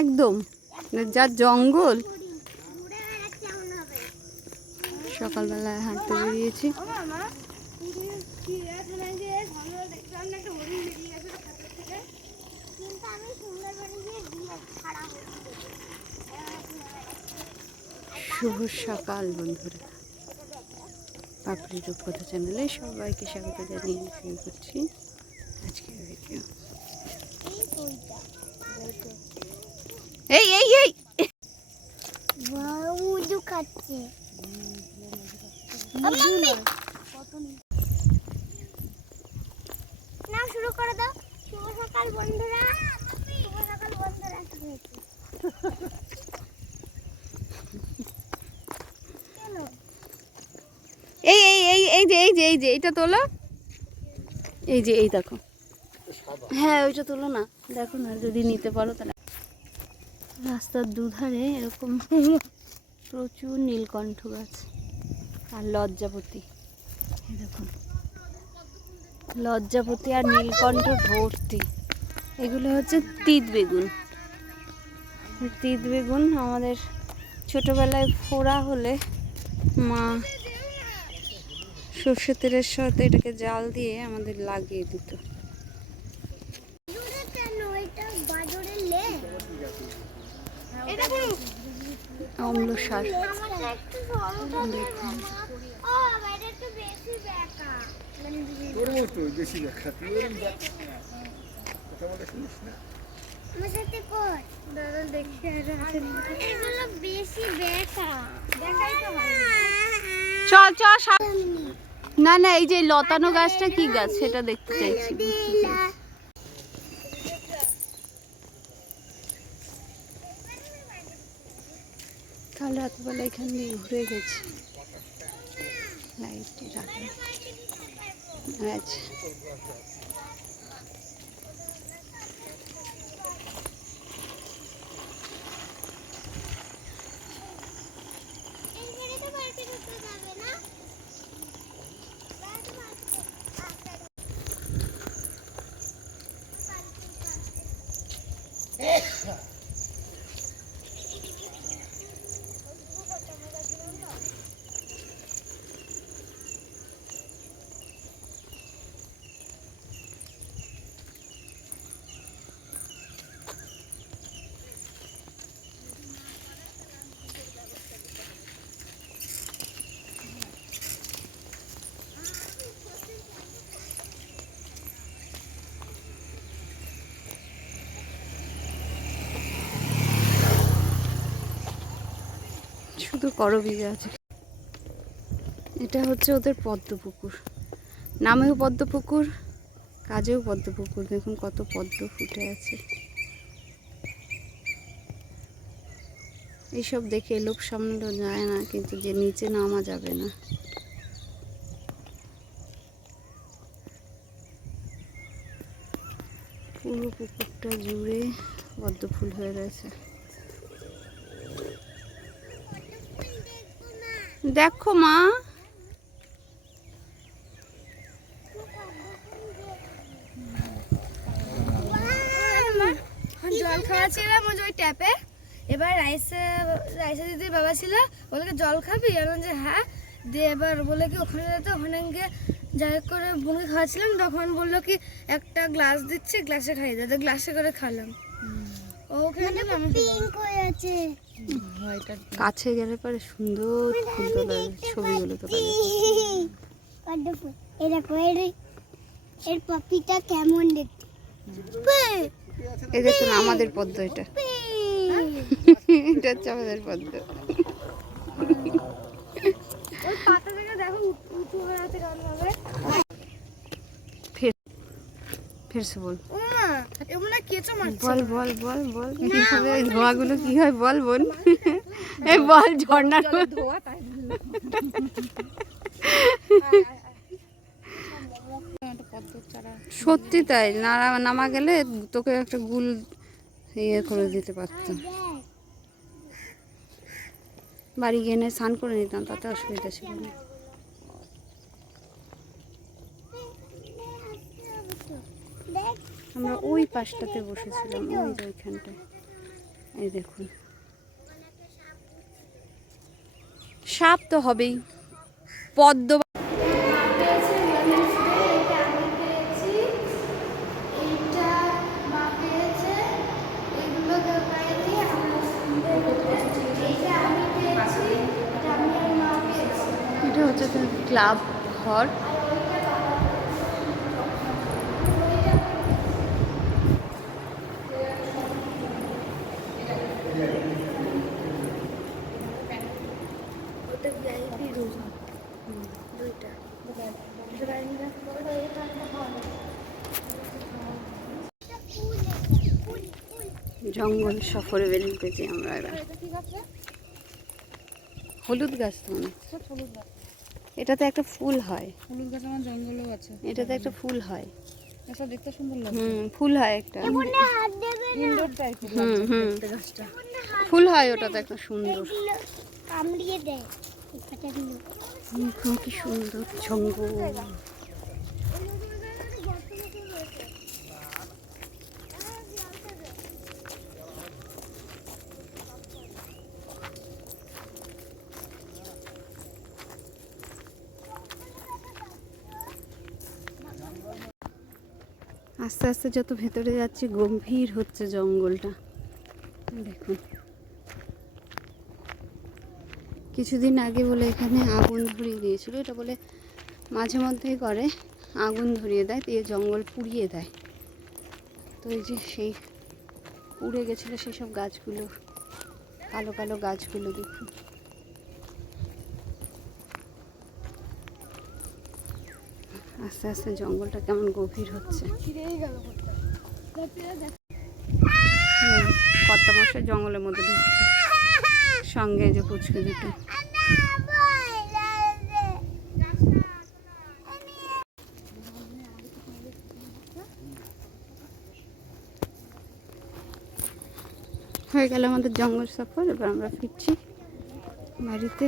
একদম যা জঙ্গল। সকালবেলায় হাঁটতে বেরিয়েছি। শুভ সকাল বন্ধুরা, পাপড়ি রূপকথা চ্যানেলে সবাইকে স্বাগত জানিয়ে শুরু করছি আজকের ভিডিও। এই এই এই মধু খাচ্ছে। না শুরু করে দাও। শুভ সকাল বন্ধুরা, শুভ সকাল বন্ধুরা। এই এই এই এই যে এই যে এই যে এইটা তোলো, এই যে এই দেখো, হ্যাঁ ওইটা তোলো না, দেখো না যদি নিতে পারো তাহলে। রাস্তার দুধারে এরকম প্রচুর নীলকণ্ঠ গাছ আর লজ্জাপতি, এই দেখুন লজ্জাপতি আর নীলকণ্ঠ ভর্তি। এগুলো হচ্ছে তিত বেগুন। তিত বেগুন আমাদের ছোটবেলায় ফোড়া হলে মা সর্ষে তেলের সাথে এটাকে জাল দিয়ে আমাদের লাগিয়ে দিত। অম্ল সার। চল চল, না না এই যে লতানো গাছটা কি গাছ সেটা দেখতে চাইছি। কাল রাতবেলা এখান দিয়ে ঘুরে গেছি লাইটের আলো। আচ্ছা শুধু করবি গাছ। এটা হচ্ছে ওদের পদ্ম পুকুর, নামেও পদ্ম পুকুর, কাজেও পদ্ম পুকুর। দেখুন কত পদ্ম ফুটে আছে। এইসব দেখে লোক সামলানো যায় না, কিন্তু যে নিচে নামা যাবে না। পুরো পুকুরটা জুড়ে পদ্ম ফুল হয়ে রয়েছে। দেখো মা, জল খাওয়াছিলাম ওই ট্যাপে। এবার রাইসা দিদির বাবা ছিল, বলে জল খাবি? আমি যে হ্যাঁ। দিয়ে এবার বলে কি ওখানে যেতে, ওখানে গিয়ে যাই করে বুনকে খাওয়াছিলাম, তখন বললো কি একটা গ্লাস দিচ্ছে, গ্লাসে খাইয়ে দেয়। তো গ্লাসে করে খালাম। ওখানে কাছে গেলে পরে সুন্দর ফুল তোলা ছবিগুলো তোলা যায়। এর পপিটা কেমন দেখতে। এই দেখুন আমাদের পদ্ম, এটা এটা হচ্ছে আমাদের পদ্ম। ফিরছে বল বল বল বল বল কিভাবে ওই ধোঁয়াগুলো কি হয় বল বোন। এই বল ঝর্ণার ধোঁয়া। সত্যি তাই, নামা গেলে তোকে একটা গুল ইয়ে করে দিতে পারতাম, বাড়ি গিয়ে স্নান করে নিতাম, তাতে অসুবিধা ছিল না। আমরা ওই পাশটাতে বসেছিলাম, ওই যে ওইখানটায়। এই দেখুন, সাপ তো হবেই। পদ্ম এটা হচ্ছে ক্লাব ঘর। জঙ্গল সফরে বেরিয়েছি আমরা এবার। হলুদ গাছ তো মনে হচ্ছে। এটাতে একটা ফুল হয়। হলুদ গাছ আমার জঙ্গলেও আছে। এটাতে একটা ফুল হয়। এটা দেখতে সুন্দর লাগে। ফুল হয় একটা। ইনডোর টাইপের হুম হুম দেখতে গাছটা। ফুল হয় ওটাতে একটা সুন্দর। কামড়িয়ে দেয়। কি সুন্দর জঙ্গল। আস্তে আস্তে যত ভেতরে যাচ্ছে গম্ভীর হচ্ছে জঙ্গলটা। দেখুন, কিছুদিন আগে বলে এখানে আগুন ধরিয়ে দিয়েছিল। এটা বলে মাঝে মধ্যেই করে, আগুন ধরিয়ে দেয়, দিয়ে জঙ্গল পুড়িয়ে দেয়। তো এই যে সেই পুড়ে গেছিলো সেসব গাছগুলো, কালো কালো গাছগুলো দেখুন। আস্তে আস্তে জঙ্গলটা কেমন গভীর হচ্ছে। কত মাসে জঙ্গলের মধ্যে ঢুকছে, সঙ্গে যে পুচকে দুটো। হয়ে গেল আমাদের জঙ্গল সফর। এবার আমরা ফিরছি বাড়িতে।